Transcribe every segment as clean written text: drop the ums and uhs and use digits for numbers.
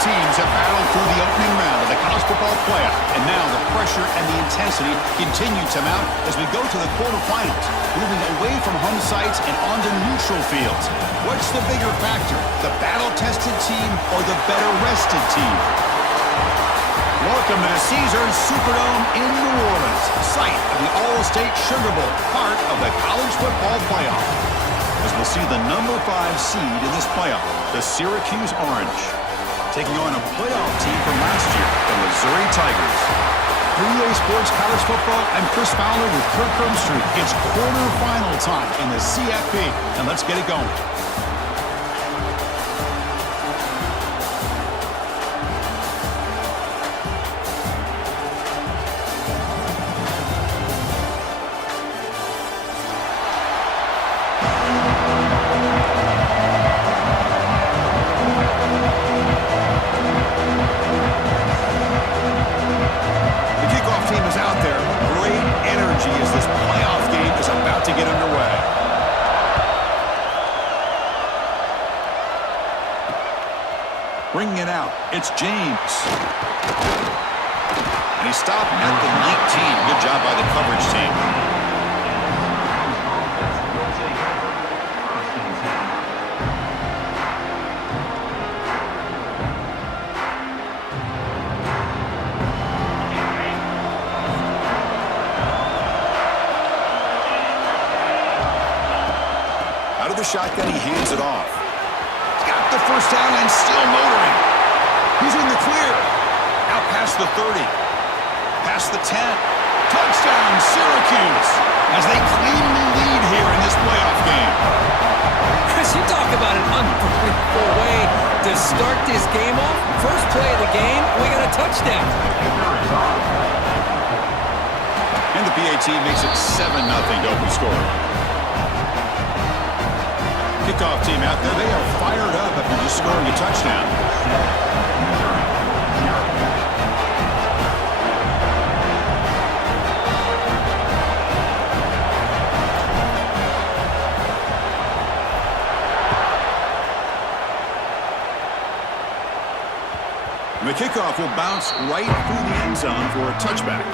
teams have battled through the opening round of the college football playoff, and now the pressure and the intensity continue to mount as we go to the quarterfinals, moving away from home sites and onto neutral fields. What's the bigger factor, the battle-tested team or the better-rested team? Welcome to Caesars Superdome in New Orleans, site of the All-State Sugar Bowl, part of the college football playoff. As we'll see the number 5 seed in this playoff, the Syracuse Orange, taking on a playoff team from last year, the Missouri Tigers. 3A Sports College Football, I'm Chris Fowler with Kirk Herbstreit. It's quarterfinal time in the CFP, and let's get it going. Bringing it out, it's James. And he stopped at the 19. Good job by the coverage team. Out of the shotgun, he hands it off. Got the first down and still motoring. He's in the clear. Out past the 30. Past the 10. Touchdown, Syracuse, as they cleanly lead here in this playoff game. Chris, you talk about an unbelievable way to start this game off. First play of the game, we got a touchdown. And the PAT makes it 7-0 to open score. Kickoff team out there, they are fired up after just scoring a touchdown. And the kickoff will bounce right through the end zone for a touchback.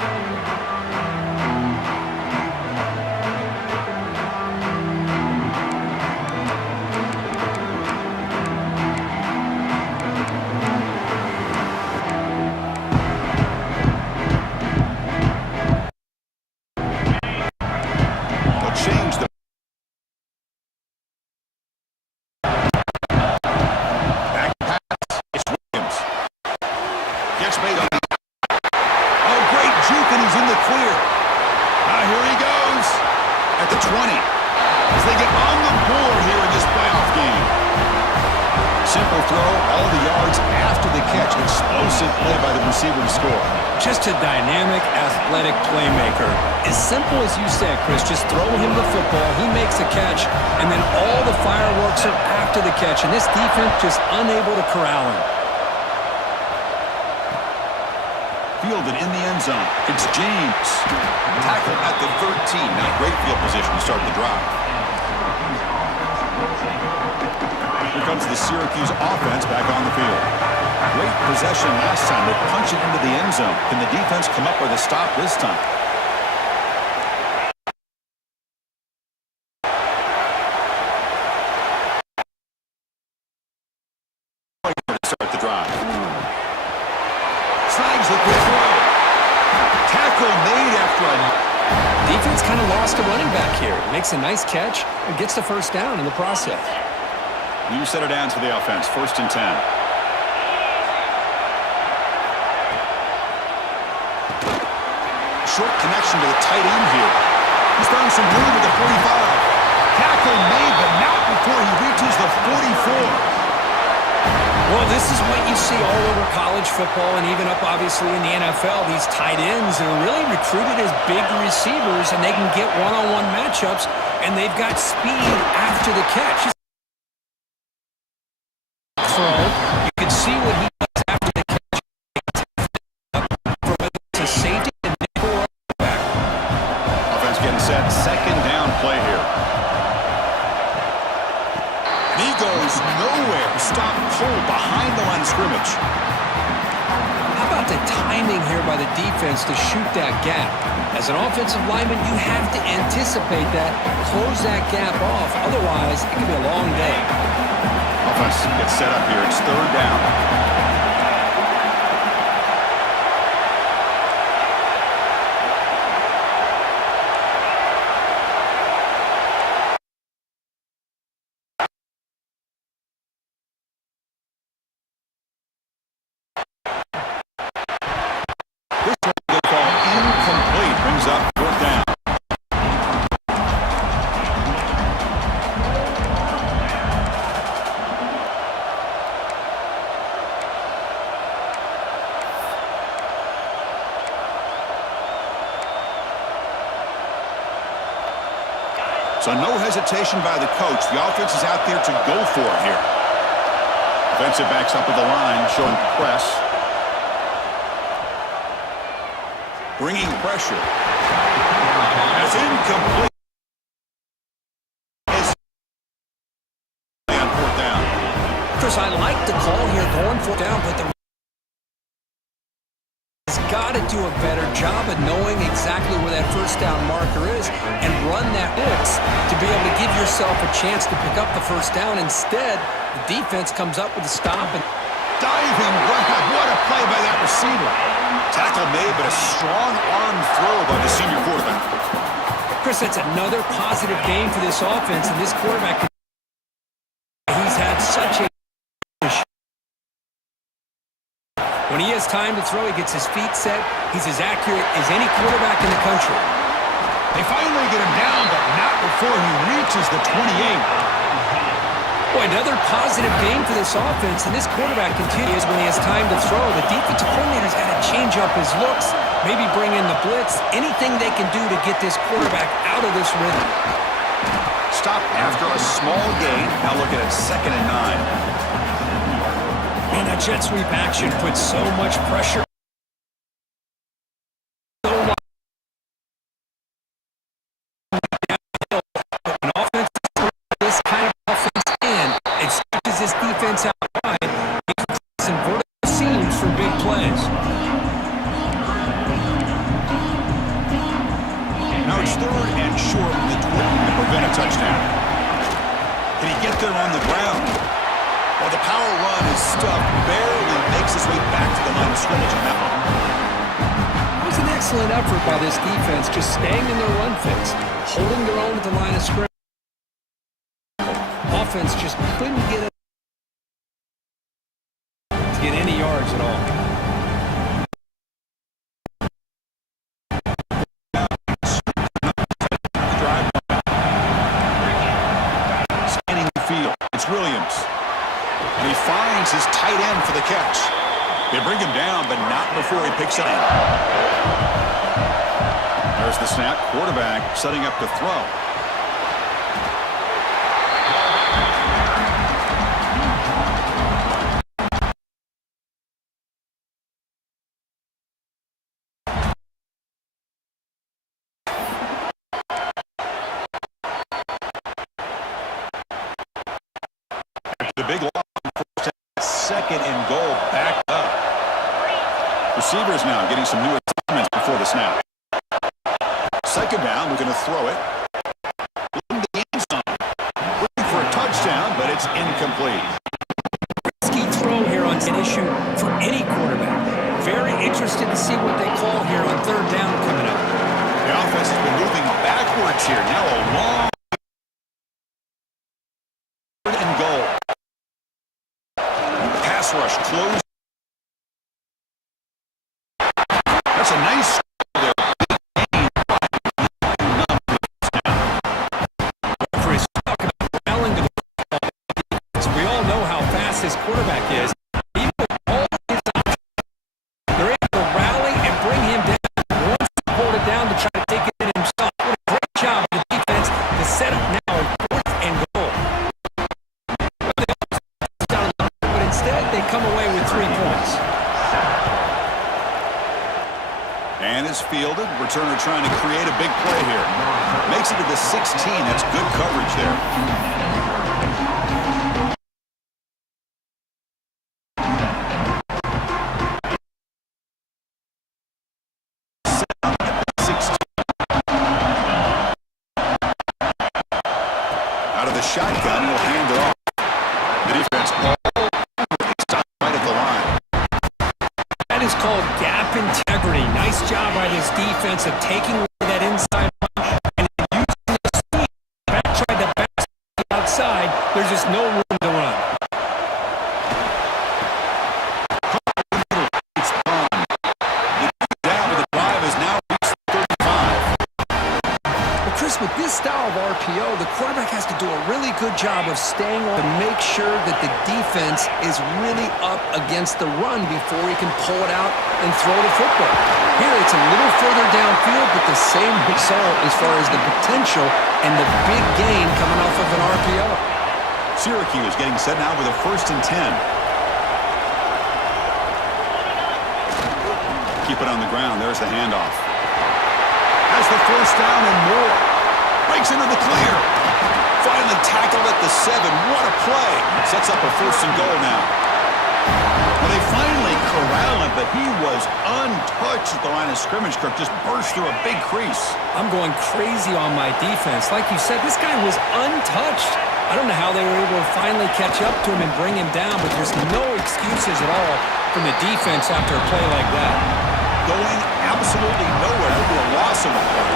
Simple throw, all the yards after the catch. Explosive play by the receiver to score. Just a dynamic, athletic playmaker. As simple as you said, Chris, just throw him the football, he makes a catch, and then all the fireworks are after the catch, and this defense just unable to corral him. Fielded in the end zone. It's James. Tackle at the 13. Not great field position to start the drive. Here comes the Syracuse offense back on the field. Great possession last time. They punch it into the end zone. Can the defense come up with a stop this time? To start the drive. Snags the quick throw. Tackle made after a... Defense kind of lost a running back here. Makes a nice catch and gets the first down in the process. New set of downs for the offense. 1st and 10. Short connection to the tight end here. He's found some room at the 45. Tackle made, but not before he reaches the 44. Well, this is what you see all over college football and even up, obviously, in the NFL. These tight ends are really recruited as big receivers, and they can get one-on-one matchups, and they've got speed after the catch. You can see what he does after the catch. For whether it's a safety and nickel or back. Offense getting set. 2nd down play here. And he goes nowhere. Stop cold behind the line of scrimmage. finding here by the defense to shoot that gap. As an offensive lineman, you have to anticipate that, close that gap off. Otherwise, it could be a long day. Offense gets set up here. It's third down. So no hesitation by the coach. The offense is out there to go for it here. Defensive backs up at the line, showing press. Bringing pressure. That's incomplete. On fourth down. Chris, I like the call here going fourth down, but the got to do a better job of knowing exactly where that first down marker is and run that blitz to be able to give yourself a chance to pick up the first down. Instead, the defense comes up with a stop. And diving grab. What a play by that receiver. Tackle made, but a strong arm throw by the senior quarterback. Chris, that's another positive game for this offense, and this quarterback, he's had such a when he has time to throw, he gets his feet set. He's as accurate as any quarterback in the country. They finally get him down, but not before he reaches the 28. Boy, another positive game for this offense, and this quarterback continues when he has time to throw. The defensive coordinator's got to change up his looks, maybe bring in the blitz, anything they can do to get this quarterback out of this rhythm. Stop after a small gain. Now looking at 2nd and 9. And that jet sweep action puts so much pressure. An offense, this kind of offense, and it stretches this defense out wide. Some vertical seams for big plays. Now it's 3rd and short with the 20 to prevent a touchdown. Can he get there on the ground? Well, the power run is stuffed, barely makes his way back to the line of scrimmage on that one. It was an excellent effort by this defense, just staying in their run fits, holding their own at the line of scrimmage. Offense just couldn't get any yards at all. Scanning the field, it's Williams. And he finds his tight end for the catch. They bring him down, but not before he picks it up. There's the snap. Quarterback setting up to throw. The big loss. 2nd and goal, back up. Receivers now getting some new assignments before the snap. 2nd down, we're going to throw it. In the end zone. Looking for a touchdown, but it's incomplete. Risky throw here on an issue for any quarterback. Very interested to see what they call here on 3rd down coming up. The offense has been moving backwards here. Now a long 3rd and goal. Pass rush close. That's a nice there. Chris, talk about rallying the ball. So we all know how fast this quarterback is. Even with all his options, they're able to rally and bring him down. Once he pulled it down to try to take it in himself. What a great job of the defense to set up now a 4th and goal. But instead, they come away with 3 points. And is fielded. Returner trying to create a big play here. Makes it to the 16. That's good coverage there. the shotgun. He'll hand it off. The defense all stopped right at the line. That is called gap integrity. Nice job by this defense of taking away that inside line and using the speed. Back tried to bounce outside. There's just no room to run. It's on. The down with the drive is now reached 35. Well, Chris, with this style of RPO, the quarterback has to do a really good job of staying on to make sure that the defense is really up against the run before he can pull it out and throw the football. Here, it's a little further downfield, but the same result as far as the potential and the big gain coming off of an RPO. Syracuse getting set now with a 1st and 10. Keep it on the ground. There's the handoff. Has the 1st down and more. Breaks into the clear. Finally tackled at the 7. What a play. Sets up a 1st and goal now. Well, they finally corral him, but he was untouched at the line of scrimmage. Kirk just burst through a big crease. I'm going crazy on my defense. Like you said, this guy was untouched. I don't know how they were able to finally catch up to him and bring him down, but there's no excuses at all from the defense after a play like that. Going absolutely nowhere. That would be a loss of a play.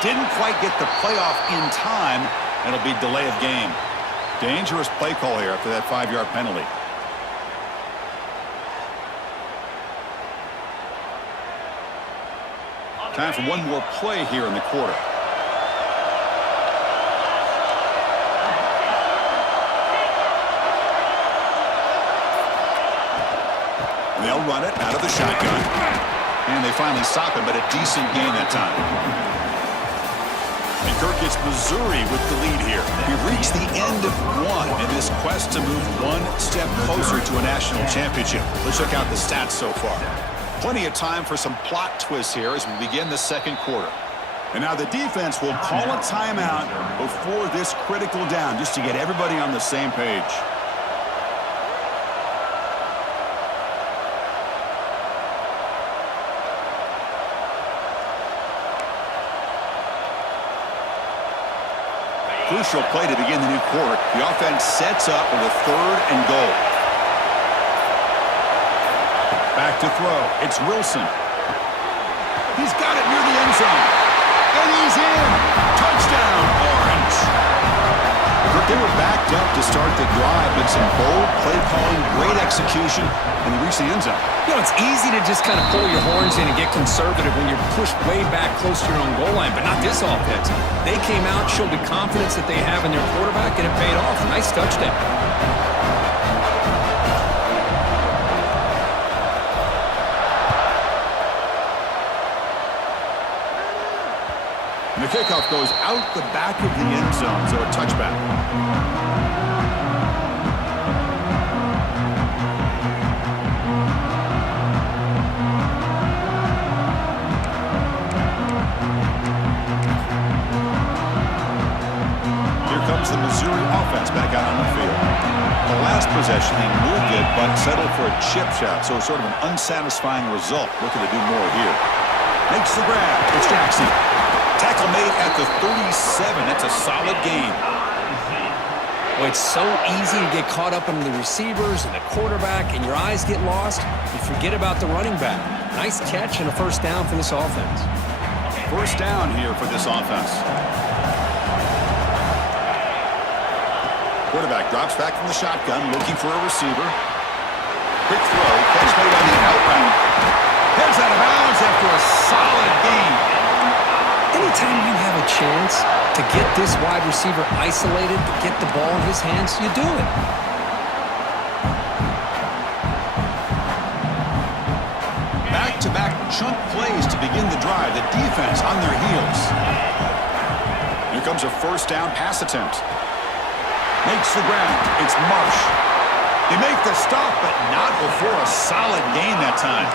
Didn't quite get the playoff in time. It'll be delay of game. Dangerous play call here after that 5-yard penalty. Time for one more play here in the quarter. They'll run it out of the shotgun. And they finally stop him, but a decent gain that time. And Kirk gets Missouri with the lead here. We've reached the end of one in this quest to move one step closer to a national championship. Let's check out the stats so far. Plenty of time for some plot twists here as we begin the 2nd quarter. And now the defense will call a timeout before this critical down just to get everybody on the same page. Crucial play to begin the new quarter. The offense sets up with a 3rd and goal. Back to throw. It's Wilson. He's got it near the end zone. And he's in. Touchdown, Orange. They were backed up to start the drive, but some bold play calling, great execution, and they reached the end zone. You know, it's easy to just kind of pull your horns in and get conservative when you're pushed way back close to your own goal line, but not this offense. They came out, showed the confidence that they have in their quarterback, and it paid off. Nice touchdown. And the kickoff goes out the back of the end zone, so a touchback. Here comes the Missouri offense back out on the field. The last possession, they moved it, but settled for a chip shot, so sort of an unsatisfying result. Looking to do more here. Makes the grab. It's Jackson. Tackle made at the 37. That's a solid gain. Well, it's so easy to get caught up in the receivers and the quarterback, and your eyes get lost. You forget about the running back. Nice catch and a 1st down for this offense. 1st down here for this offense. Quarterback drops back from the shotgun, looking for a receiver. Quick throw. Catch made on the out route. Heads out of bounds after a solid gain. Anytime you have a chance to get this wide receiver isolated, to get the ball in his hands, you do it. Back-to-back Chunk plays to begin the drive. The defense on their heels. Here comes a first down pass attempt. Makes the ground. It's Marsh. They make the stop, but not before a solid gain that time.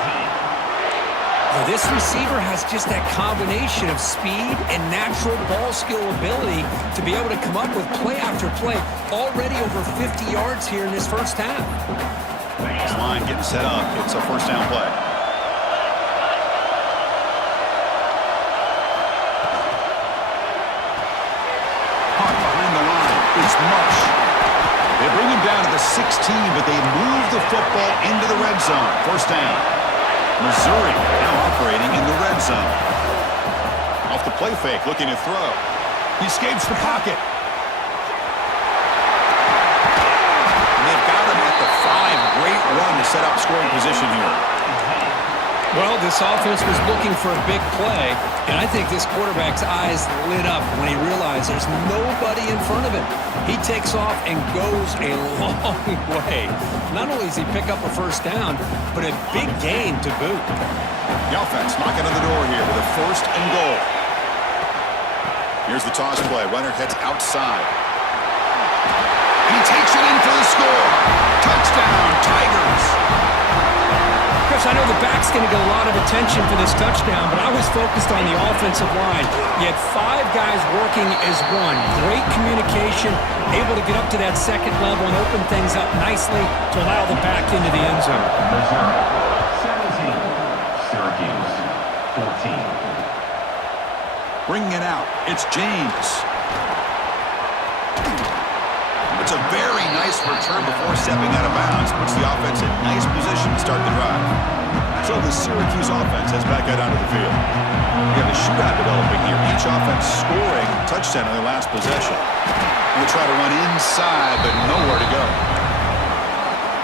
Well, this receiver has just that combination of speed and natural ball skill ability to be able to come up with play after play. Already over 50 yards here in this first half. This line getting set up. It's a first down play. Hawk behind the line. It's Marsh. They bring him down to the 16, but they move the football into the red zone. First down. Missouri now operating in the red zone. Off the play fake, looking to throw. He escapes the pocket. And they've got him at the 5. Great run to set up scoring position here. Well, this offense was looking for a big play, and I think this quarterback's eyes lit up when he realized there's nobody in front of him. He takes off and goes a long way. Not only does he pick up a first down, but a big gain to boot. The offense knocking on the door here with a first and goal. Here's the toss play. Runner heads outside. And he takes it in for the score. Touchdown, Tigers. Chris, I know the back's going to get a lot of attention for this touchdown, but I was focused on the offensive line. You had 5 guys working as one. Great communication, able to get up to that second level and open things up nicely to allow the back into the end zone. Missouri 17, Syracuse 14. Bringing it out, it's James. It's a very nice return before stepping out of bounds. Puts the offense in nice position to start the drive. So the Syracuse offense heads back out onto the field. We have a shootout developing here. Each offense scoring a touchdown in their last possession. We'll try to run inside, but nowhere to go.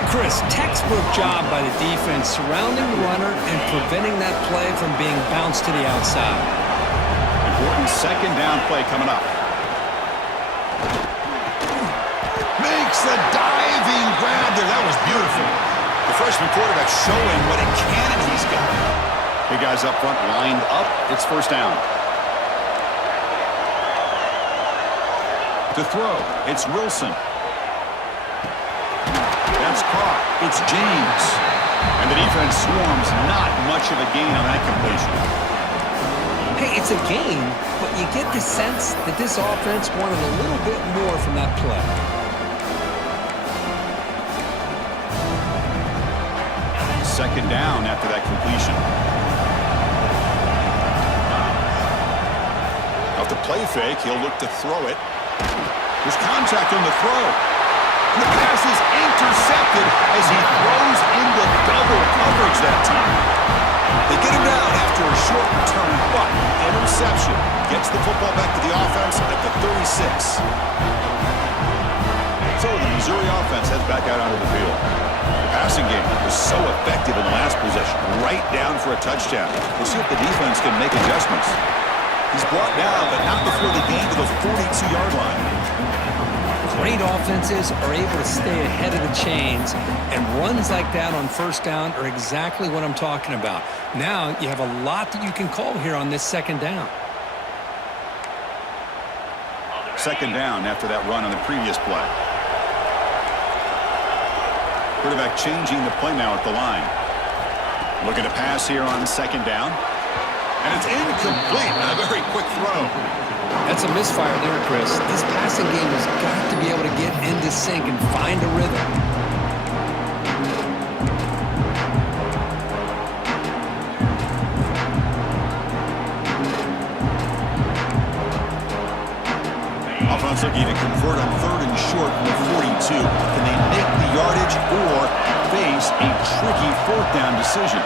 Chris, textbook job by the defense surrounding the runner and preventing that play from being bounced to the outside. Important second down play coming up. Makes the diving grab there. That was beautiful. The freshman quarterback showing what a cannon he's got. Big guys up front lined up. It's first down. To throw, it's Wilson. That's caught. It's James. And the defense swarms. Not much of a gain on that completion. Hey, it's a game, but you get the sense that this offense wanted a little bit more from that play. Second down after that completion. Off the play fake, he'll look to throw it. There's contact on the throw. And the pass is intercepted as he throws into double coverage that time. They get him down after a short return, but interception gets the football back to the offense at the 36. So the Missouri offense heads back out onto the field. The passing game was so effective in the last possession, right down for a touchdown. We'll see if the defense can make adjustments. He's brought down, but not before the gain to the 42-yard line. Great offenses are able to stay ahead of the chains, and runs like that on first down are exactly what I'm talking about. Now you have a lot that you can call here on this second down. Second down after that run on the previous play. Quarterback changing the play now at the line. Looking to pass here on second down. And it's incomplete on a very quick throw. That's a misfire there, Chris. This passing game has got to be able to get into sync and find a rhythm. Offense looking to convert on third and short from the 42. Can they make the yardage or face a tricky fourth down decision?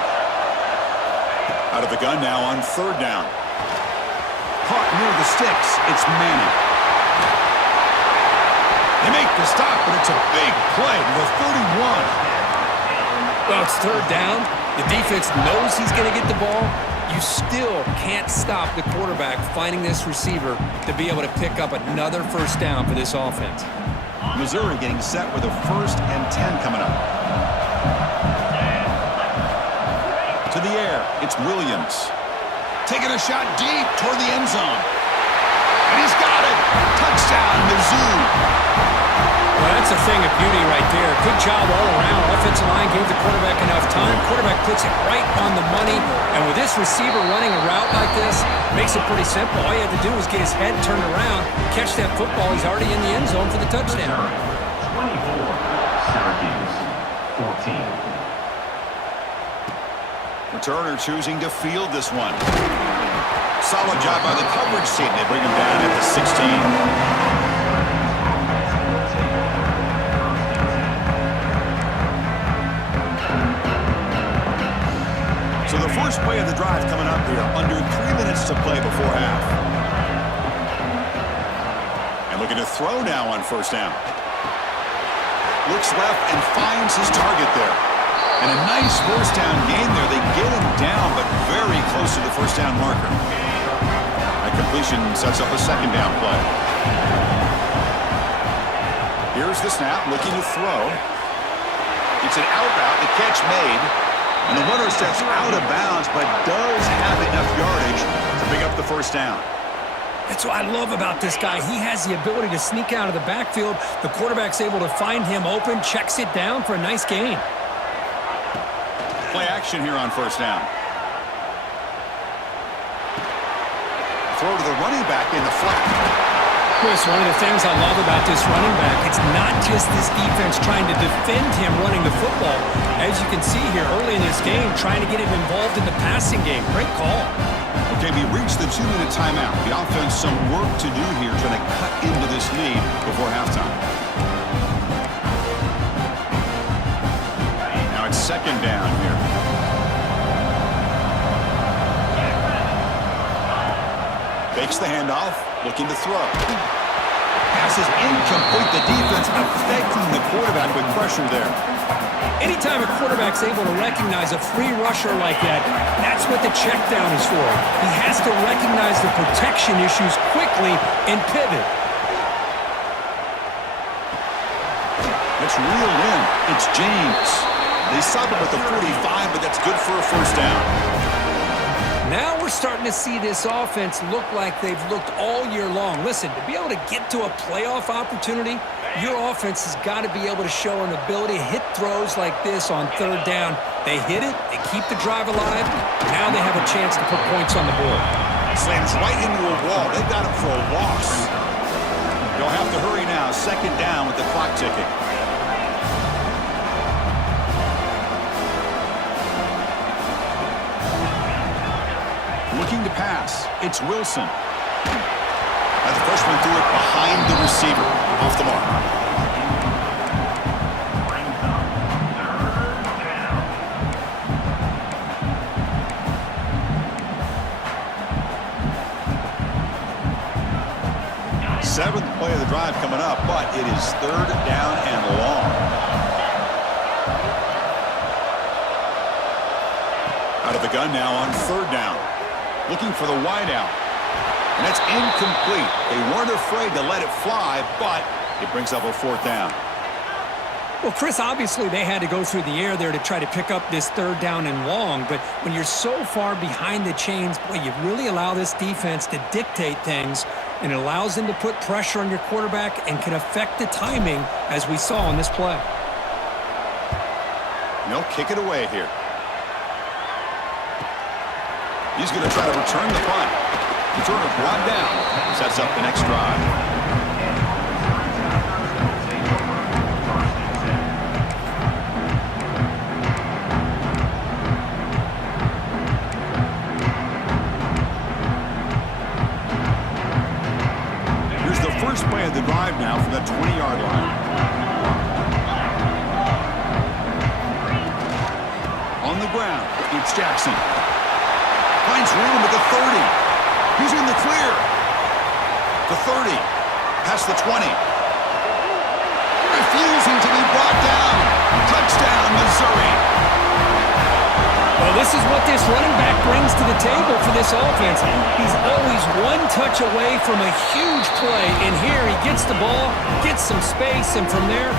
Out of the gun now on third down. Caught near the sticks. It's Manning. They make the stop, but it's a big play to the 31. Well, it's third down. The defense knows he's going to get the ball. You still can't stop the quarterback finding this receiver to be able to pick up another first down for this offense. Missouri getting set with a 1st and 10 coming up. To the air, It's Williams. Taking a shot deep toward the end zone. And he's got it. Touchdown, Mizzou. Well, that's a thing of beauty right there. Good job all around. Offensive line gave the quarterback enough time. Quarterback puts it right on the money. And with this receiver running a route like this, makes it pretty simple. All he had to do was get his head turned around, catch that football. He's already in the end zone for the touchdown. 24, Syracuse, 14. Returner choosing to field this one. Solid job by the coverage team. They bring him down at the 16. So the first play of the drive coming up here. Under 3 minutes to play before half. And looking to throw now on first down. Looks left and finds his target there. And a nice first down gain there. They get him down, but very close to the first down marker. That completion sets up a second down play. Here's the snap, looking to throw. It's an out route, the catch made. And the runner steps out of bounds, but does have enough yardage to pick up the first down. That's what I love about this guy. He has the ability to sneak out of the backfield. The quarterback's able to find him open, checks it down for a nice gain. Play action here on first down. Throw to the running back in the flat. Chris, one of the things I love about this running back, it's not just this defense trying to defend him running the football. As you can see here early in this game, trying to get him involved in the passing game. Great call. Okay, we reached the 2-minute timeout. The offense some work to do here trying to cut into this lead before halftime. Now it's second down here. Fakes the handoff, looking to throw. Pass is incomplete. The defense affecting the quarterback with pressure there. Anytime a quarterback's able to recognize a free rusher like that, that's what the check down is for. He has to recognize the protection issues quickly and pivot. It's reeled in. It's James. They stop him at the 45, but that's good for a first down. Now we're starting to see this offense look like they've looked all year long. Listen, to be able to get to a playoff opportunity, your offense has got to be able to show an ability to hit throws like this on third down. They hit it, they keep the drive alive, now they have a chance to put points on the board. Slams right into a wall. They've got him for a loss. They'll have to hurry now. Second down with the clock ticking. Looking to pass. It's Wilson. And the freshman threw it behind the receiver. Off the mark. Seventh play of the drive coming up, but it is third down and long. Out of the gun now on third down. Looking for the wideout. And that's incomplete. They weren't afraid to let it fly, but it brings up a fourth down. Well, Chris, obviously they had to go through the air there to try to pick up this third down and long, but when you're so far behind the chains, boy, you really allow this defense to dictate things, and it allows them to put pressure on your quarterback and can affect the timing, as we saw on this play. They'll kick it away here. He's going to try to return the punt. Returner brought down. Sets up the next drive. Here's the first play of the drive now from the 20-yard line. On the ground, it's Jackson. Finds room at the 30. He's in the clear. The 30. Past the 20. Refusing to be brought down. Touchdown, Missouri. Well, this is what this running back brings to the table for this offense. He's always one touch away from a huge play. And here he gets the ball, gets some space, and from there,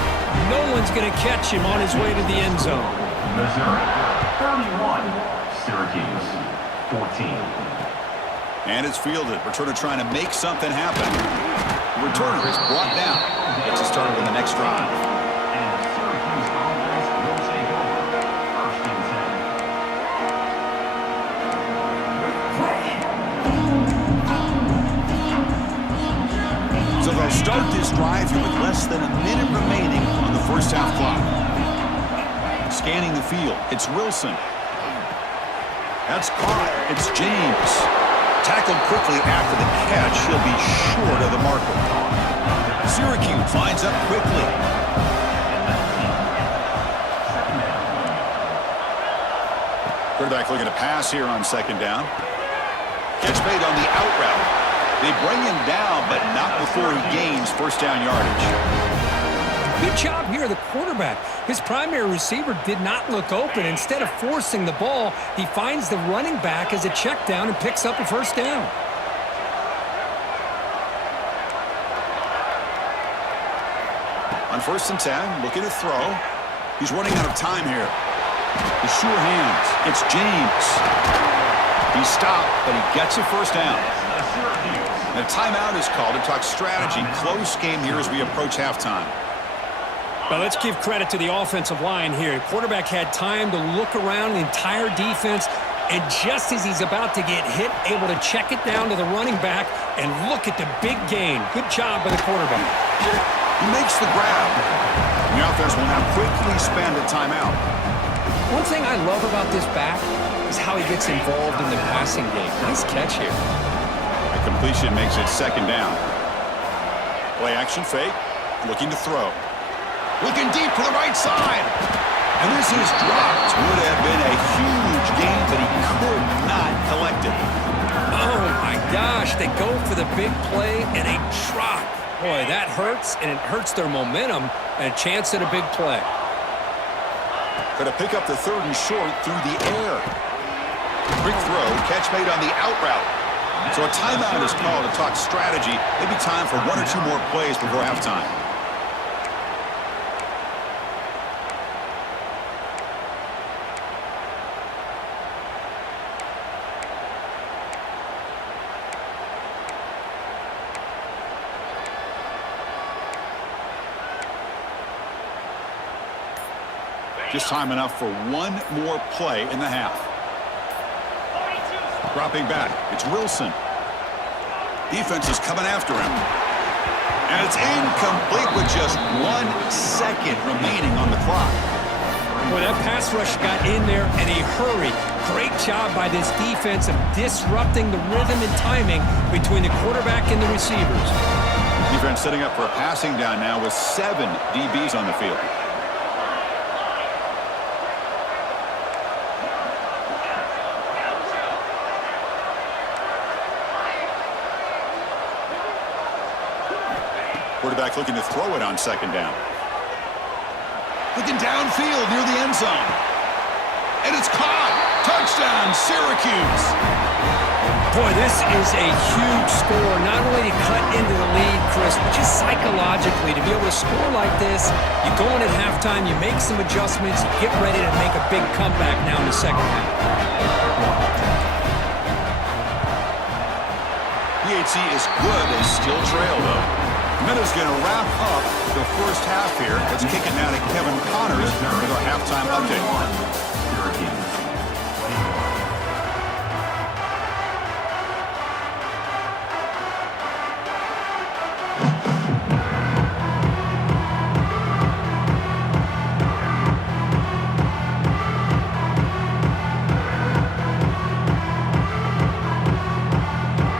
no one's going to catch him on his way to the end zone. Missouri, 31. Syracuse, 14. And it's fielded. Returner trying to make something happen. The returner is brought down. Gets it started on the next drive. And Syracuse offense will take over. First and 10. So they'll start this drive here with less than a minute remaining on the first half clock. Scanning the field, it's Wilson. That's caught. It's James. Tackled quickly after the catch. He'll be short of the marker. Syracuse lines up quickly. Quarterback looking to pass here on second down. Catch made on the out route. They bring him down, but not before he gains first down yardage. Good job here, the quarterback. His primary receiver did not look open. Instead of forcing the ball, he finds the running back as a check down and picks up a first down. On first and 10, looking to throw. He's running out of time here. The sure hands. It's James. He stopped, but he gets a first down. And a timeout is called to talk strategy. Close game here as we approach halftime. Well, let's give credit to the offensive line here. Quarterback had time to look around the entire defense, and just as he's about to get hit, able to check it down to the running back, and look at the big gain. Good job by the quarterback. He makes the grab. The offense will now quickly spend a timeout. One thing I love about this back is how he gets involved in the passing game. Nice catch here. The completion makes it second down. Play action fake, looking to throw. Looking deep to the right side. And this is dropped. Would have been a huge gain, but he could not collect it. Oh, my gosh. They go for the big play and a drop. Boy, that hurts, and it hurts their momentum and a chance at a big play. Going to pick up the third and short through the air. Quick throw, catch made on the out route. So a timeout is called to talk strategy. Maybe time for one or two more plays before halftime. Just time enough for one more play in the half. Dropping back, it's Wilson. Defense is coming after him. And it's incomplete with just 1 second remaining on the clock. Boy, that pass rush got in there in a hurry. Great job by this defense of disrupting the rhythm and timing between the quarterback and the receivers. Defense setting up for a passing down now with 7 DBs on the field. Quarterback looking to throw it on second down. Looking downfield near the end zone. And it's caught. Touchdown, Syracuse. Boy, this is a huge score. Not only to cut into the lead, Chris, but just psychologically to be able to score like this. You go in at halftime, you make some adjustments, you get ready to make a big comeback now in the second half. PHC is good. They still trail, though. Minna's going to wrap up the first half here. Let's kick it now to Kevin Connors with our halftime update.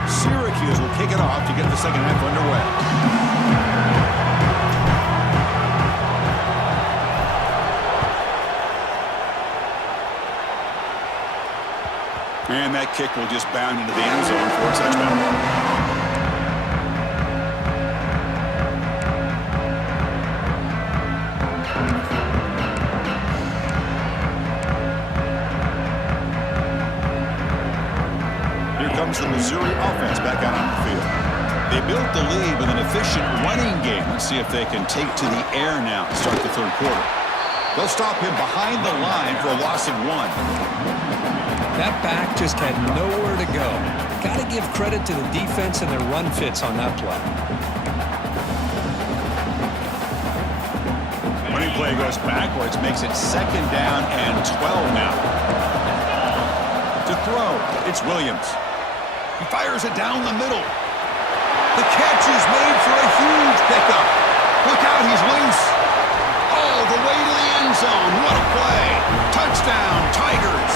Syracuse will kick it off to get the second half underway. And that kick will just bound into the end zone for a touchdown. Here comes the Missouri offense back out on the field. They built the lead with an efficient running game. Let's see if they can take to the air now to start the third quarter. They'll stop him behind the line for a loss of 1. That back just had nowhere to go. Got to give credit to the defense and their run fits on that play. Running play goes backwards, makes it 2nd down and 12 now. To throw, it's Williams. He fires it down the middle. The catch is made for a huge pickup. Look out, he's loose. All the way to the end zone. What a play. Touchdown, Tigers.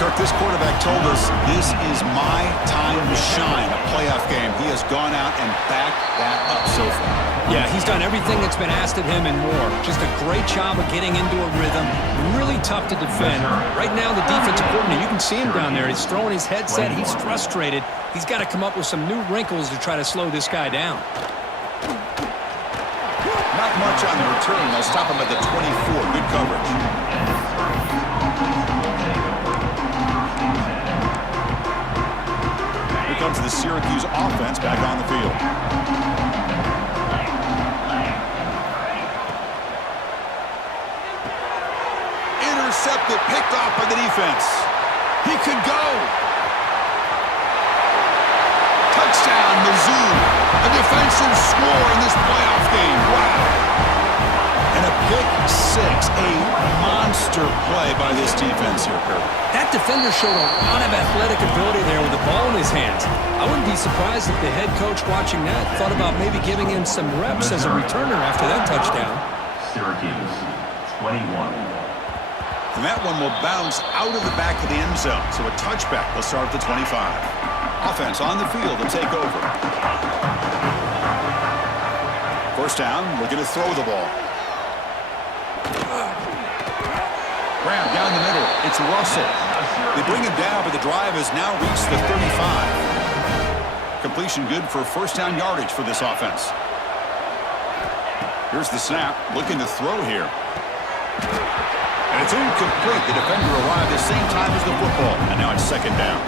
Kirk, this quarterback told us this is my time to shine, a playoff game. He has gone out and backed that up so far. Yeah, he's done everything that's been asked of him and more. Just a great job of getting into a rhythm. Really tough to defend. Right now, the defensive coordinator, you can see him down there. He's throwing his headset. He's frustrated. He's got to come up with some new wrinkles to try to slow this guy down. Not much on the return. They'll stop him at the 24. Good coverage. Here comes the Syracuse offense back on the field. Intercepted, picked off by the defense. He could go. Touchdown, Mizzou. A defensive score in this playoff game. Wow. And a pick six. A monster play by this defense here, Kirk. That defender showed a lot of athletic ability there with the ball in his hands. I wouldn't be surprised if the head coach watching that thought about maybe giving him some reps as a returner after that touchdown. Syracuse, 21. And that one will bounce out of the back of the end zone. So a touchback will start at the 25. Offense on the field to take over. First down, looking to throw the ball. Grab down the middle. It's Russell. They bring him down, but the drive has now reached the 35. Completion good for first down yardage for this offense. Here's the snap. Looking to throw here. And it's incomplete. The defender arrived at the same time as the football. And now it's 2nd down.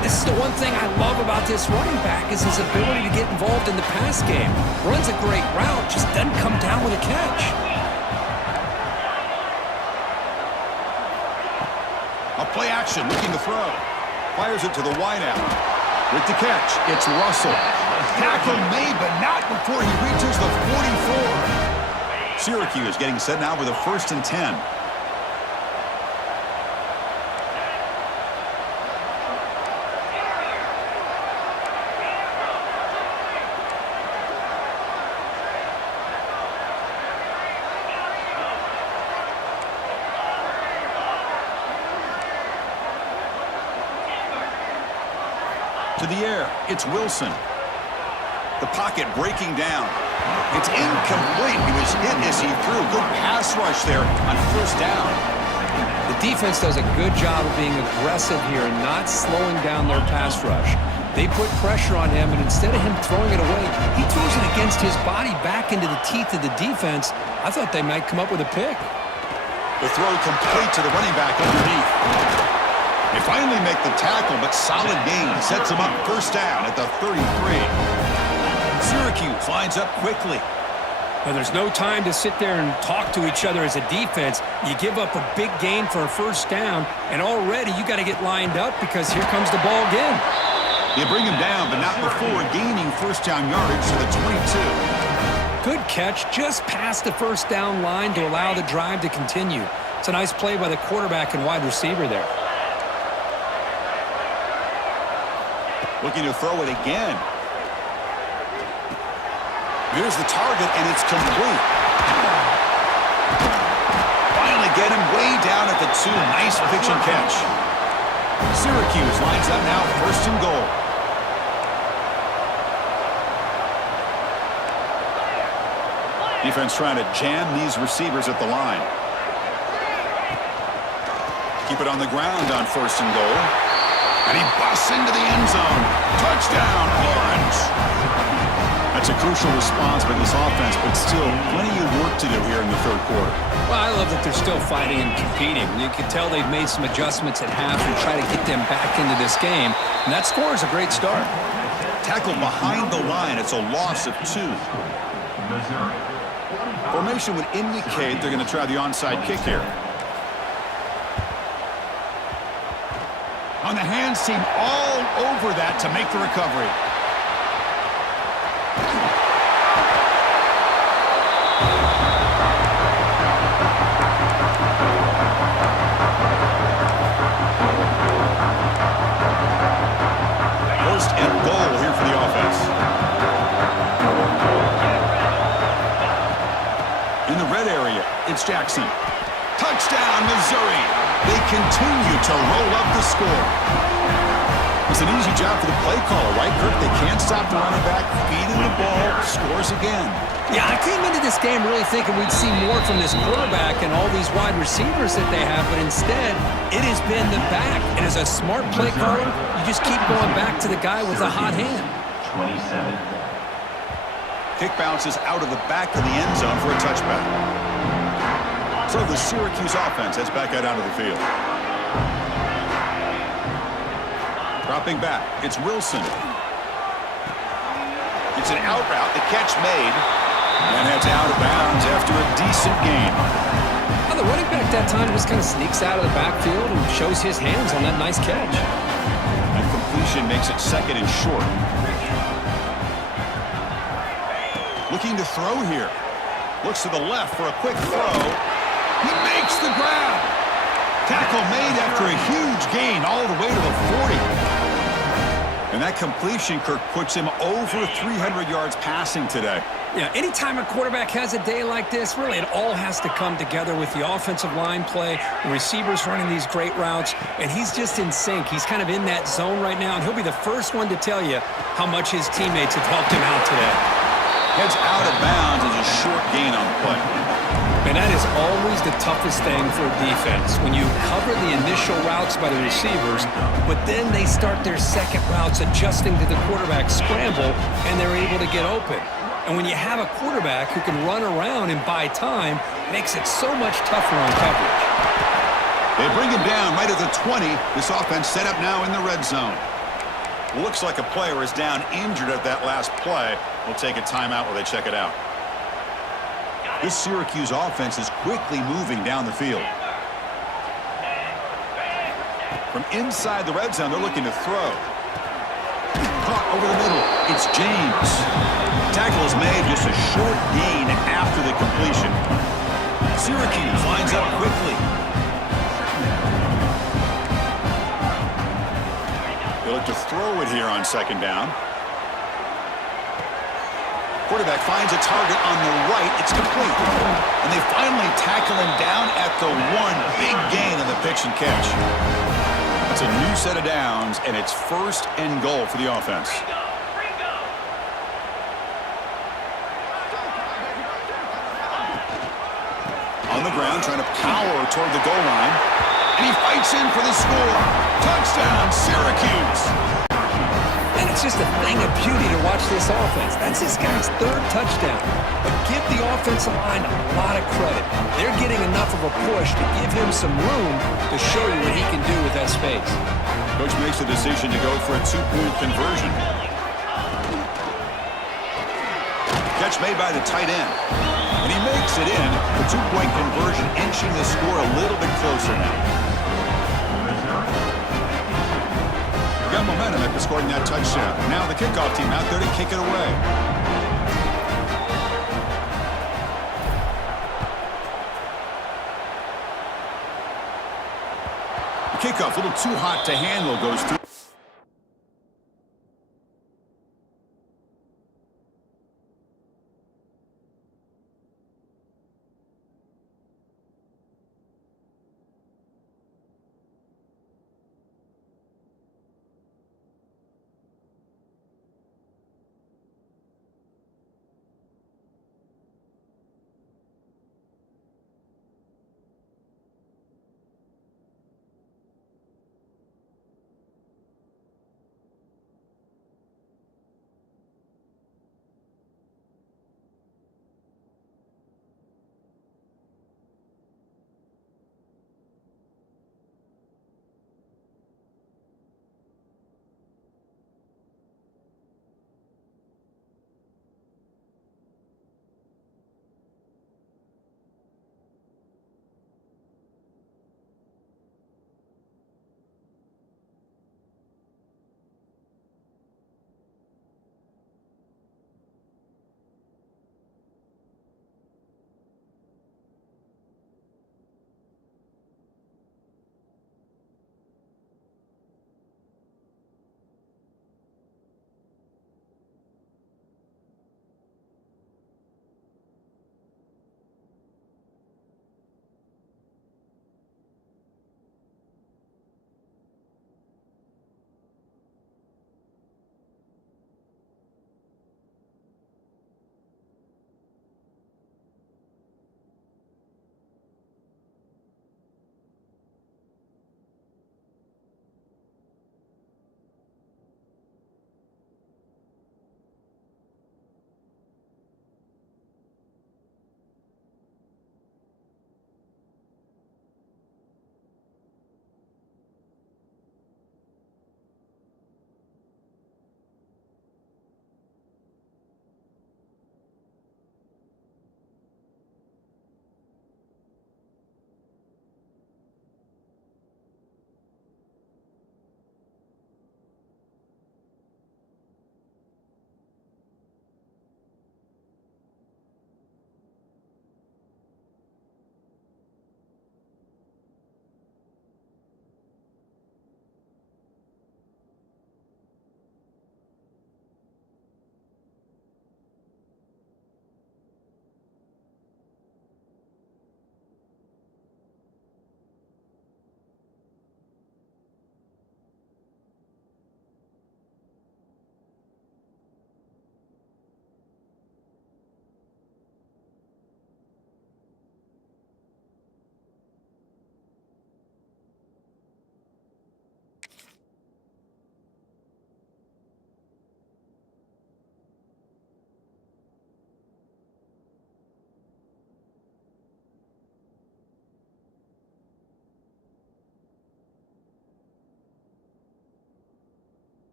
This is the one thing I love about this running back is his ability to get involved in the pass game. Runs a great route, just doesn't come down with a catch. A play action, looking to throw. Fires it to the wideout. With the catch, it's Russell. Tackle made, but not before he reaches the 44. Syracuse getting set now with a 1st and 10. To the air, it's Wilson. The pocket breaking down. It's incomplete. He was hit as he threw. Good pass rush there on 1st down. The defense does a good job of being aggressive here and not slowing down their pass rush. They put pressure on him, and instead of him throwing it away, he throws it against his body back into the teeth of the defense. I thought they might come up with a pick. The throw complete to the running back underneath. They finally make the tackle, but solid gain sets him up 1st down at the 33. Syracuse lines up quickly. Now, there's no time to sit there and talk to each other as a defense. You give up a big gain for a 1st down, and already you got to get lined up because here comes the ball again. You bring him down, but not before gaining 1st down yardage to the 22. Good catch, just past the 1st down line to allow the drive to continue. It's a nice play by the quarterback and wide receiver there. Looking to throw it again. Here's the target, and it's complete. Finally get him way down at the 2. Nice pitch and catch. Syracuse lines up now 1st and goal. Defense trying to jam these receivers at the line. Keep it on the ground on 1st and goal. And he busts into the end zone. Touchdown, Orange. That's a crucial response by this offense, but still plenty of work to do here in the 3rd quarter. Well, I love that they're still fighting and competing. You can tell they've made some adjustments at half and try to get them back into this game. And that score is a great start. Tackle behind the line. It's a loss of 2. Formation would indicate they're going to try the onside kick here. On the hands team, all over that to make the recovery. First and goal here for the offense. In the red area, it's Jackson. Touchdown, Missouri. They continue to roll up the score. It's an easy job for the play caller, right, Kirk? They can't stop the running back, feeding the ball, scores again. Yeah, I came into this game really thinking we'd see more from this quarterback and all these wide receivers that they have, but instead, it has been the back. And as a smart play caller, you just keep going back to the guy with the hot hand. 27. Kick bounces out of the back of the end zone for a touchback. So the Syracuse offense heads back out onto the field. Dropping back, it's Wilson. It's an out route, the catch made, and heads out of bounds after a decent gain. Well, the running back that time just kind of sneaks out of the backfield and shows his hands on that nice catch. That completion makes it second and short. Looking to throw here. Looks to the left for a quick throw. He makes the grab. Tackle made after a huge gain all the way to the 40. And that completion, Kirk, puts him over 300 yards passing today. Yeah, anytime a quarterback has a day like this, really it all has to come together with the offensive line play, the receivers running these great routes, and he's just in sync. He's kind of in that zone right now, and he'll be the first one to tell you how much his teammates have helped him out today. Heads out of bounds as a short gain on the play. And that is always the toughest thing for a defense, when you cover the initial routes by the receivers, but then they start their second routes adjusting to the quarterback scramble, and they're able to get open. And when you have a quarterback who can run around and buy time, it makes it so much tougher on coverage. They bring him down right at the 20. This offense set up now in the red zone. Looks like a player is down injured at that last play. We'll take a timeout while they check it out. This Syracuse offense is quickly moving down the field. From inside the red zone, they're looking to throw. Caught over the middle. It's James. Tackle is made, just a short gain after the completion. Syracuse lines up quickly. They look to throw it here on second down. Quarterback finds a target on the right. It's complete. And they finally tackle him down at the 1. Big gain on the pitch and catch. It's a new set of downs, and it's first and goal for the offense. On the ground, trying to power toward the goal line. And he fights in for the score. Touchdown, Syracuse. And it's just a thing of beauty to watch this offense. That's this guy's third touchdown. But give the offensive line a lot of credit. They're getting enough of a push to give him some room to show you what he can do with that space. Coach makes the decision to go for a 2-point conversion. Catch made by the tight end. And he makes it in. The 2-point conversion inching the score a little bit closer now. Got momentum after scoring that touchdown. Now the kickoff team out there to kick it away. The kickoff, a little too hot to handle, goes through.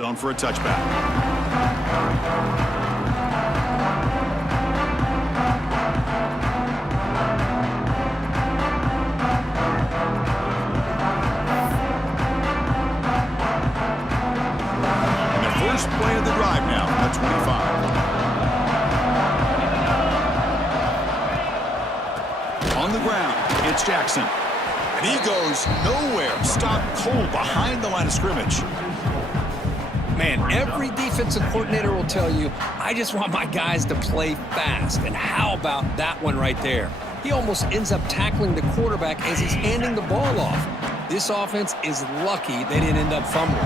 Zone for a touchback. And the first play of the drive now from the 25. On the ground, it's Jackson. And he goes nowhere. Stopped cold behind the line of scrimmage. Man, every defensive coordinator will tell you, I just want my guys to play fast. And how about that one right there? He almost ends up tackling the quarterback as he's handing the ball off. This offense is lucky they didn't end up fumbling.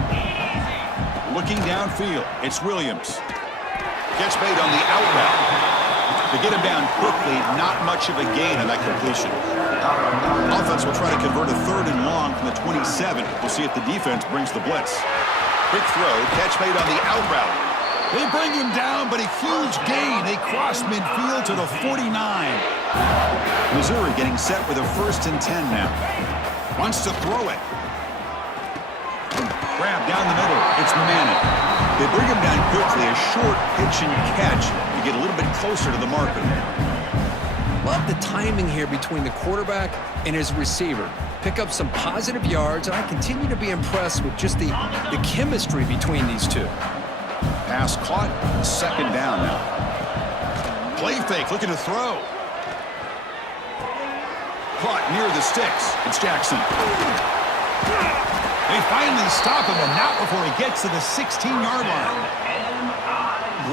Looking downfield, it's Williams. Gets made on the out route. To get him down quickly, not much of a gain on that completion. Offense will try to convert a 3rd and long from the 27. We'll see if the defense brings the blitz. Quick throw, catch made on the out route. They bring him down, but a huge gain. They cross midfield to the 49. Missouri getting set with a 1st and 10 now. Wants to throw it. Grab down the middle. It's Manning. They bring him down quickly. A short pitch and catch to get a little bit closer to the marker. Love the timing here between the quarterback and his receiver. Pick up some positive yards, and I continue to be impressed with just the chemistry between these two. Pass caught, 2nd down now. Play fake, looking to throw. Caught near the sticks. It's Jackson. They finally stop him, and not before he gets to the 16-yard line.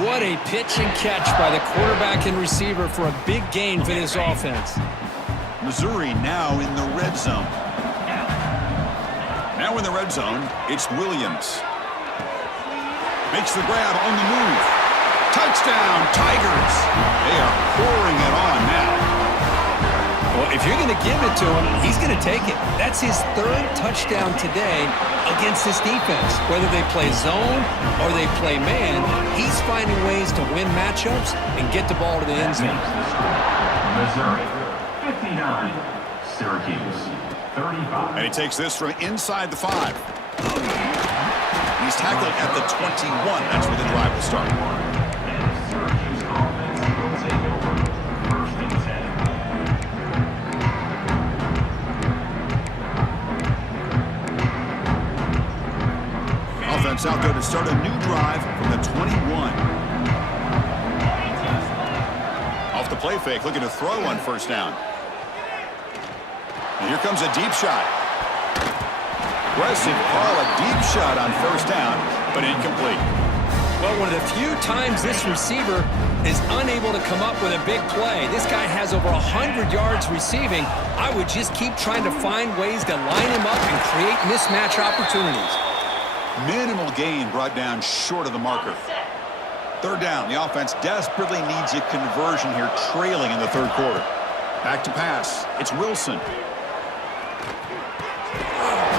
What a pitch and catch by the quarterback and receiver for a big gain for this offense. Missouri now in the red zone. Now in the red zone, it's Williams. Makes the grab on the move. Touchdown, Tigers. They are pouring it on now. Well, if you're going to give it to him, he's going to take it. That's his 3rd touchdown today against this defense. Whether they play zone or they play man, he's finding ways to win matchups and get the ball to the end zone. Missouri, 59. Syracuse, 35. And he takes this from inside the 5. He's tackled at the 21. That's where the drive will start. Syracuse offense will take over 1st and 10. Offense out there to start a new drive from the 21. Off the play fake, looking to throw on 1st down. And here comes a deep shot. Aggressive call, a deep shot on 1st down, but incomplete. Well, one of the few times this receiver is unable to come up with a big play. This guy has over 100 yards receiving. I would just keep trying to find ways to line him up and create mismatch opportunities. Minimal gain brought down short of the marker. 3rd down. The offense desperately needs a conversion here, trailing in the 3rd quarter. Back to pass. It's Wilson.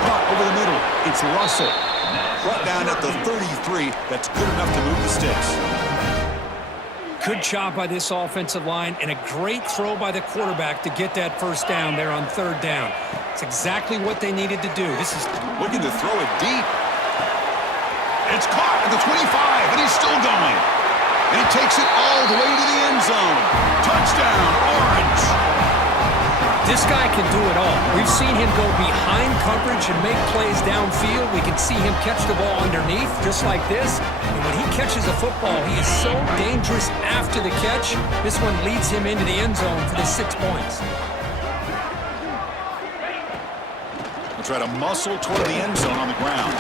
Caught over the middle. It's Russell. Brought down at the 33. That's good enough to move the sticks. Good job by this offensive line and a great throw by the quarterback to get that 1st down there on 3rd down. It's exactly what they needed to do. This is looking to throw it deep. It's caught at the 25, and he's still going. And he takes it all the way to the end zone. Touchdown, Orange. This guy can do it all. We've seen him go behind coverage and make plays downfield. We can see him catch the ball underneath, just like this. And when he catches a football, he is so dangerous after the catch. This one leads him into the end zone for the 6 points. We'll try to muscle toward the end zone on the ground.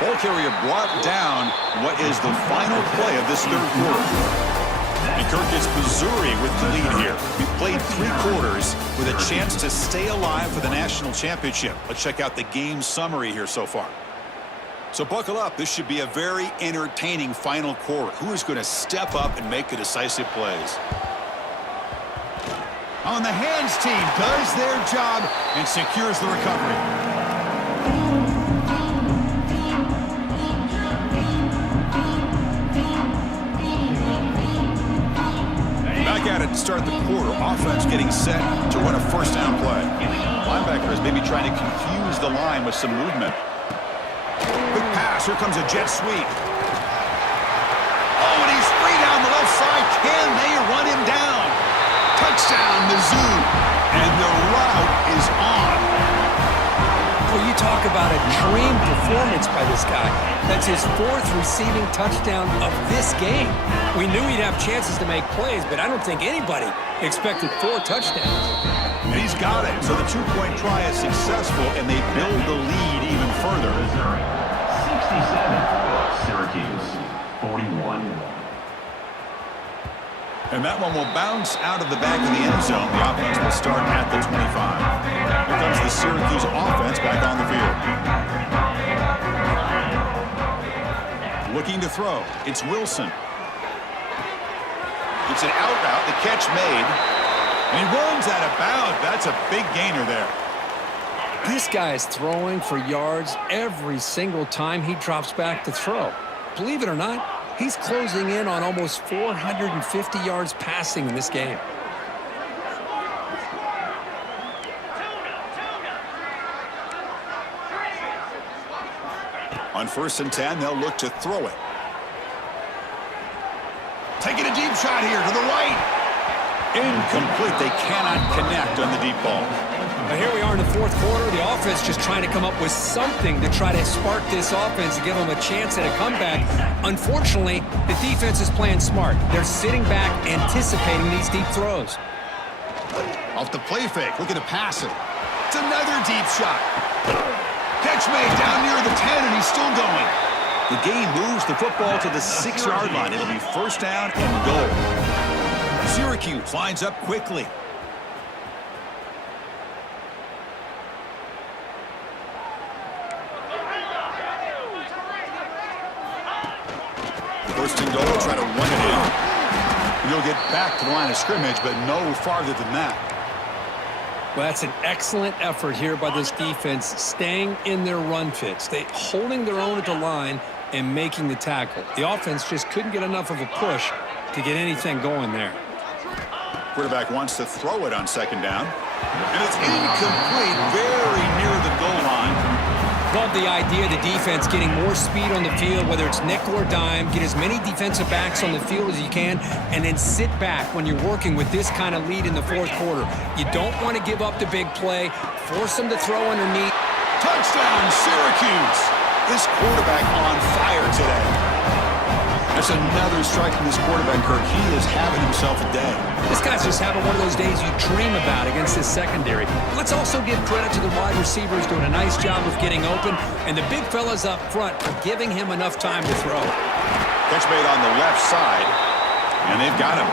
Ball carrier brought down what is the final play of this 3rd quarter. And Kirk gets Missouri with the lead here. We've played 3 quarters with a chance to stay alive for the national championship. Let's check out the game summary here so far. So buckle up. This should be a very entertaining final quarter. Who is going to step up and make the decisive plays? On the hands team does their job and secures the recovery. Back at it to start the quarter. Offense getting set to run a 1st down play. Linebackers maybe trying to confuse the line with some movement. Quick pass. Here comes a jet sweep. Oh, and he's free down the left side. Can they run him down? Touchdown, Mizzou. And the route is on. Well, you talk about a dream performance by this guy. That's his 4th receiving touchdown of this game. We knew he'd have chances to make plays, but I don't think anybody expected 4 touchdowns. And he's got it. So the 2-point try is successful, and they build the lead even further. Missouri, 67. Syracuse, 41. And that one will bounce out of the back of the end zone. The offense will start at the 25. Here comes the Syracuse offense back on the field. Looking to throw. It's Wilson. It's an out route. The catch made. And he runs out of bounds. That's a big gainer there. This guy is throwing for yards every single time he drops back to throw. Believe it or not, he's closing in on almost 450 yards passing in this game. On 1st and 10, they'll look to throw it. Taking a deep shot here to the right. Incomplete. They cannot connect on the deep ball. Now here we are in the 4th quarter. The offense just trying to come up with something to try to spark this offense and give them a chance at a comeback. Unfortunately, the defense is playing smart. They're sitting back, anticipating these deep throws. Off the play fake, looking to pass it. It's another deep shot. Catch made down near the 10, and he's still going. The game moves the football to the 6-yard line. It'll be 1st down and goal. Syracuse lines up quickly. First and goal, try to run it in. You'll get back to the line of scrimmage, but no farther than that. Well, that's an excellent effort here by this defense, staying in their run fits. They holding their own at the line and making the tackle. The offense just couldn't get enough of a push to get anything going there. Quarterback wants to throw it on 2nd down. And it's incomplete, very near the goal line. Love the idea of the defense getting more speed on the field, whether it's nickel or dime, get as many defensive backs on the field as you can, and then sit back when you're working with this kind of lead in the 4th quarter. You don't want to give up the big play, force them to throw underneath. Touchdown, Syracuse! This quarterback on fire today. That's another strike from this quarterback, Kirk. He is having himself a day. This guy's just having one of those days you dream about against this secondary. Let's also give credit to the wide receivers doing a nice job of getting open, and the big fellas up front for giving him enough time to throw. Catch made on the left side, and they've got him.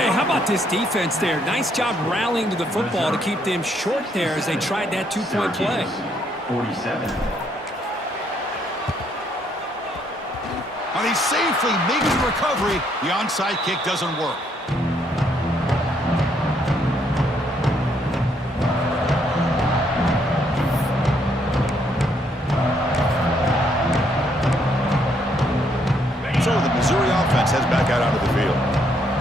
Hey, how about this defense there? Nice job rallying to the football to keep them short there as they tried that 2-point play. 47. And he's safely making the recovery. The onside kick doesn't work. So the Missouri offense heads back out onto the field.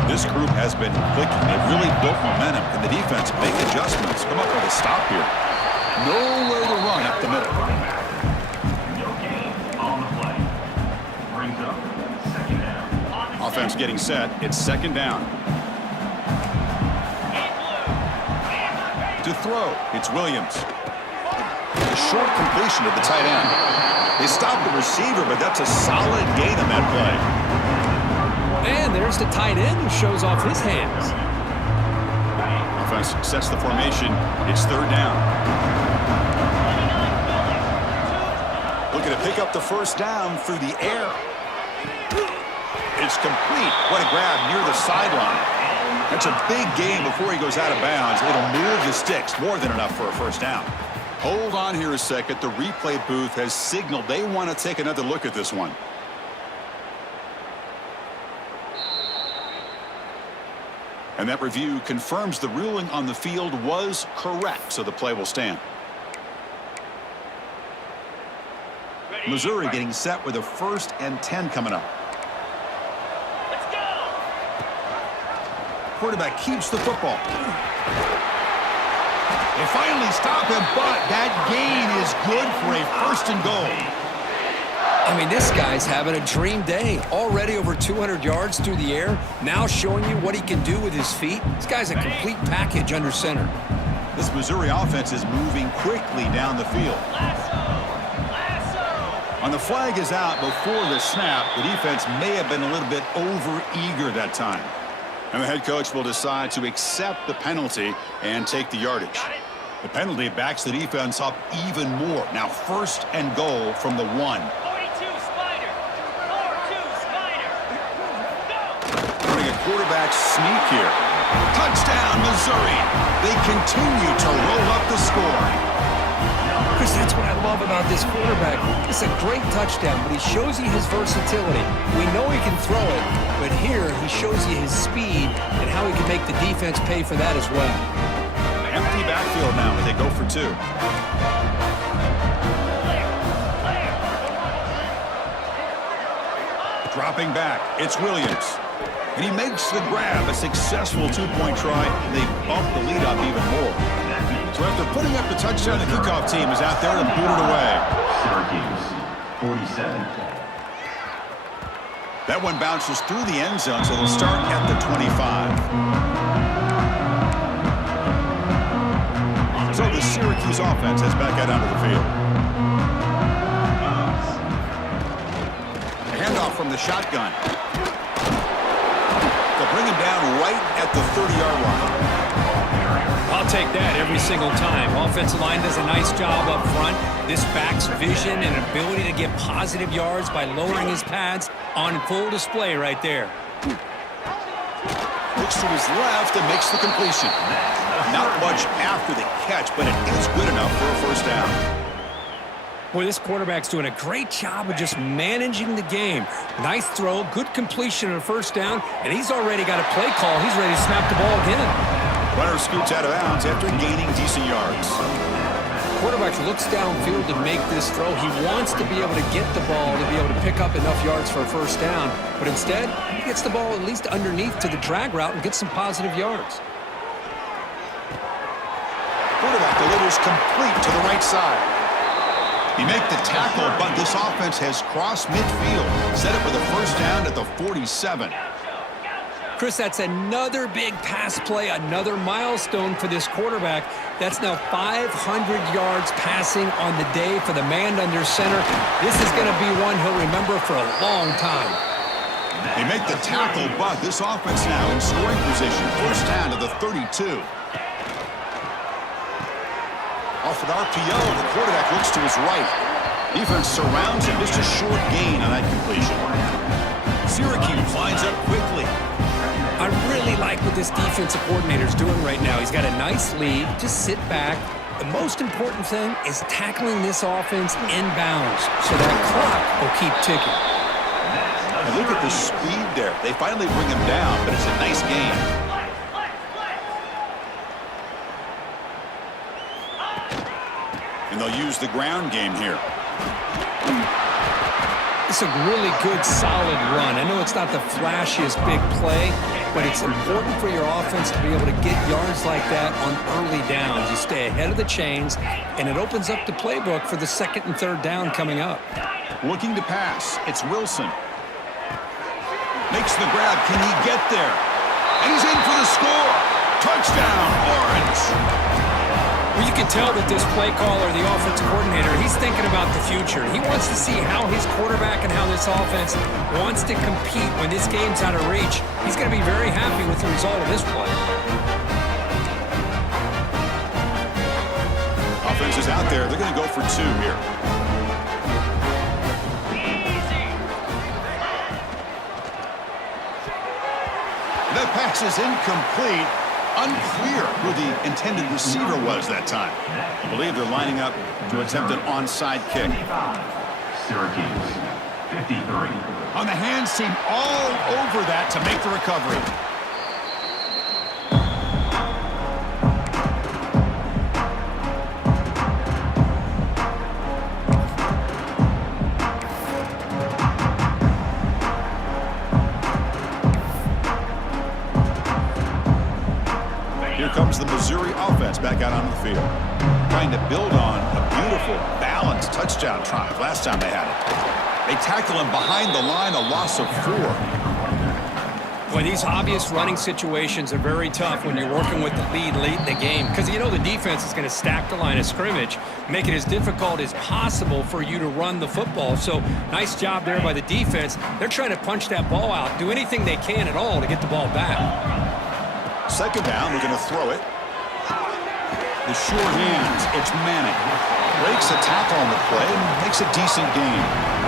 This group has been clicking. They've really built momentum. Can the defense make adjustments? Come up with a stop here. Nowhere to run up the middle. No gain on the play. Brings up 2nd down. Offense getting set. It's 2nd down. To throw, it's Williams. A short completion to the tight end. They stopped the receiver, but that's a solid gain on that play. And there's the tight end who shows off his hands. Offense sets the formation. It's 3rd down. Looking to pick up the 1st down through the air. It's complete. What a grab near the sideline. That's a big gain before he goes out of bounds. It'll move the sticks. More than enough for a 1st down. Hold on here a second. The replay booth has signaled they want to take another look at this one. And that review confirms the ruling on the field was correct, so the play will stand. Missouri getting set with a 1st and 10 coming up. Let's go! Quarterback keeps the football. They finally stop him, but that gain is good for a 1st and goal. I mean, this guy's having a dream day. Already over 200 yards through the air. Now showing you what he can do with his feet. This guy's a complete package under center. This Missouri offense is moving quickly down the field. On the flag is out before the snap. The defense may have been a little bit over-eager that time. And the head coach will decide to accept the penalty and take the yardage. The penalty backs the defense up even more. Now 1st and goal from the 1. 42 Spider. 4-2 Spider. Go. Running a quarterback sneak here. Touchdown, Missouri. They continue to roll up the score. Chris, that's what I love about this quarterback. It's a great touchdown, but he shows you his versatility. We know he can throw it, but here he shows you his speed and how he can make the defense pay for that as well. Empty backfield now as they go for 2. Dropping back, it's Williams. And he makes the grab, a successful 2-point try, and they bump the lead up even more. So after putting up the touchdown, the kickoff team is out there to boot it away. Syracuse, 47. That one bounces through the end zone, so they'll start at the 25. So the Syracuse offense has back out onto the field. A handoff from the shotgun. They'll bring him down right at the 30-yard line. I'll take that every single time. Offensive line does a nice job up front. This back's vision and ability to get positive yards by lowering his pads on full display right there. Looks to his left and makes the completion. Not much after the catch, but it is good enough for a first down. Boy, this quarterback's doing a great job of just managing the game. Nice throw, good completion on a first down, and he's already got a play call. He's ready to snap the ball again. Runner scoots out of bounds after gaining decent yards. Quarterback looks downfield to make this throw. He wants to be able to get the ball to be able to pick up enough yards for a first down, but instead, he gets the ball at least underneath to the drag route and gets some positive yards. Quarterback delivers complete to the right side. He make the tackle, but this offense has crossed midfield. Set up with a first down at the 47. Chris, that's another big pass play, another milestone for this quarterback. That's now 500 yards passing on the day for the man under center. This is going to be one he'll remember for a long time. They make the tackle, but this offense now in scoring position. First down to the 32. Off an RPO, the quarterback looks to his right. Defense surrounds him. Just a short gain on that completion. Syracuse lines up quickly. I really like what this defensive coordinator is doing right now. He's got a nice lead. Just sit back. The most important thing is tackling this offense inbounds so that clock will keep ticking. And look at the speed there. They finally bring him down, but it's a nice game. And they'll use the ground game here. It's a really good, solid run. I know it's not the flashiest big play, but it's important for your offense to be able to get yards like that on early downs. You stay ahead of the chains, and it opens up the playbook for the second and third down coming up. Looking to pass. It's Wilson. Makes the grab. Can he get there? And he's in for the score. Touchdown, Orange. Well, you can tell that this play caller, the offensive coordinator, he's thinking about the future. He wants to see how his quarterback and how this offense wants to compete when this game's out of reach. He's going to be very happy with the result of this play. Offense is out there. They're going to go for 2 here. That pass is incomplete. Unclear who the intended receiver was that time. I believe they're lining up to attempt an onside kick. Syracuse, 53. On the hands team all over that to make the recovery. Here comes the Missouri offense back out onto the field. Trying to build on a beautiful, balanced touchdown drive last time they had it. They tackle him behind the line, a loss of 4. Boy, these obvious running situations are very tough when you're working with the lead late in the game because you know the defense is going to stack the line of scrimmage, make it as difficult as possible for you to run the football. So nice job there by the defense. They're trying to punch that ball out, do anything they can at all to get the ball back. Second down, they're going to throw it. The short hands, it's Manning. Breaks a tackle on the play and makes a decent gain.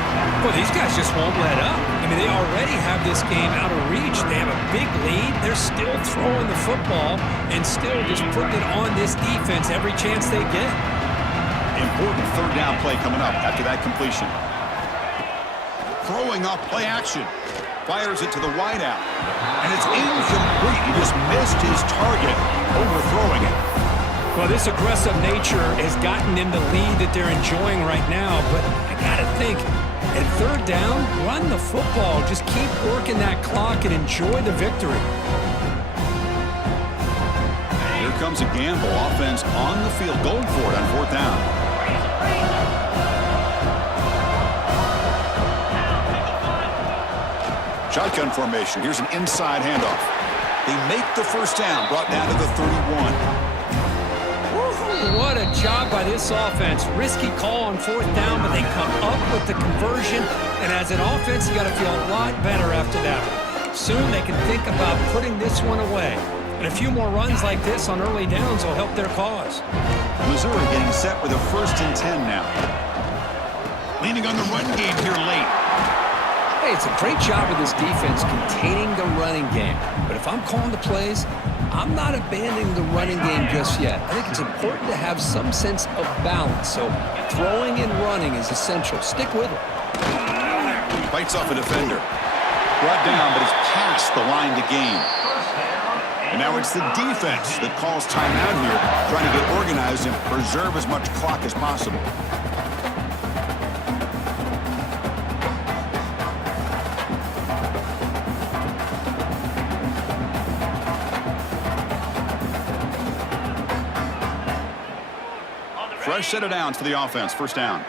Well, these guys just won't let up. I mean, they already have this game out of reach. They have a big lead. They're still throwing the football and still just putting it on this defense every chance they get. Important third down play coming up after that completion. Throwing off play action. Fires it to the wideout. And it's incomplete. He just missed his target, overthrowing it. Well, this aggressive nature has gotten them the lead that they're enjoying right now. But I got to think, at third down, run the football. Just keep working that clock and enjoy the victory. Here comes a gamble. Offense on the field, going for it on fourth down. Shotgun formation. Here's an inside handoff. They make the first down, brought down to the 31. What a job by this offense. Risky call on fourth down, but they come up with the conversion. And as an offense, you got to feel a lot better after that. Soon they can think about putting this one away. And a few more runs like this on early downs will help their cause. Missouri getting set with a 1st and 10 now. Leaning on the run game here late. Hey, it's a great job of this defense containing the running game. But if I'm calling the plays, I'm not abandoning the running game just yet. I think it's important to have some sense of balance. So throwing and running is essential. Stick with it. Bites off a defender. Brought down, but he's past the line to gain. And now it's the defense that calls timeout here, trying to get organized and preserve as much clock as possible. Fresh set of downs for the offense. First down.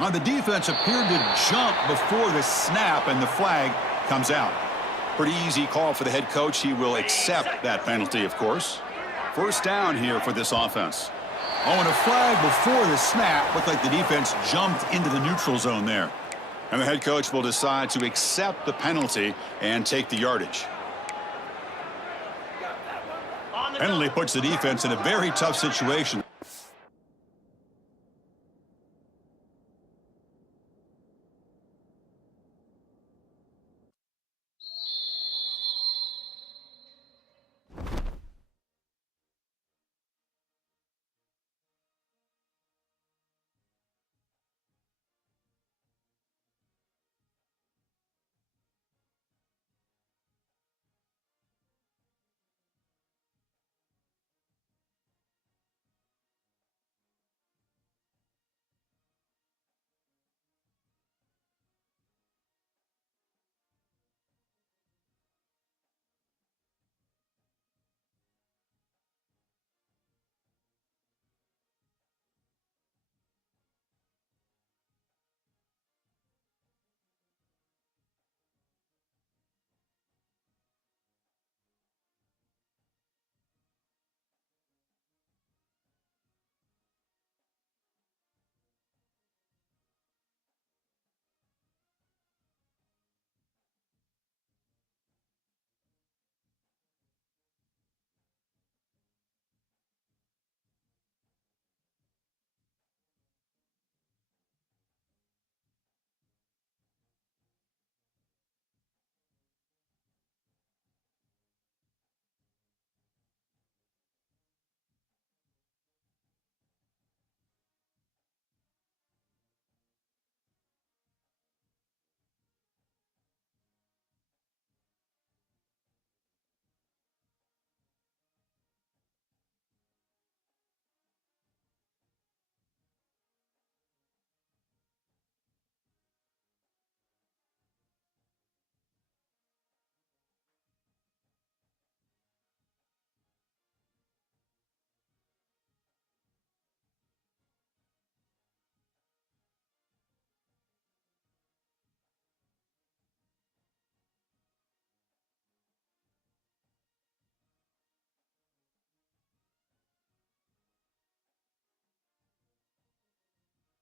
Now the defense appeared to jump before the snap, and the flag comes out. Pretty easy call for the head coach. He will accept that penalty, of course. First down here for this offense. Oh, and a flag before the snap. Looked like the defense jumped into the neutral zone there. And the head coach will decide to accept the penalty and take the yardage. Penalty puts the defense in a very tough situation.